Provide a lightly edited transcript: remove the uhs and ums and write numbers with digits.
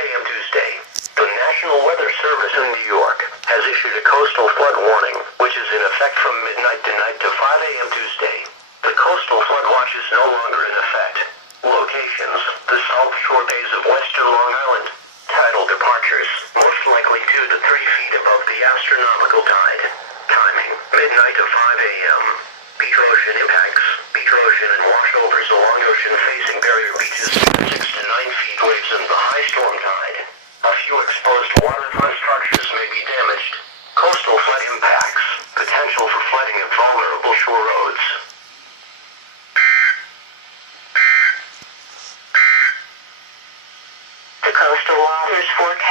a.m. Tuesday, the National Weather Service in New York has issued a coastal flood warning, which is in effect from midnight tonight to 5 a.m. Tuesday. The coastal flood watch is no longer in effect. Locations: the South Shore bays of western Long Island. Tidal departures, most likely 2 to 3 feet above the astronomical tide. Timing: midnight to 5 a.m. Beach ocean impacts: beach ocean and washovers along ocean-facing barrier beaches, 6 to 9 feet waves and the high storm tide. A few exposed waterfront structures may be damaged. Coastal flood impacts: potential for flooding of vulnerable shore roads. The coastal waters forecast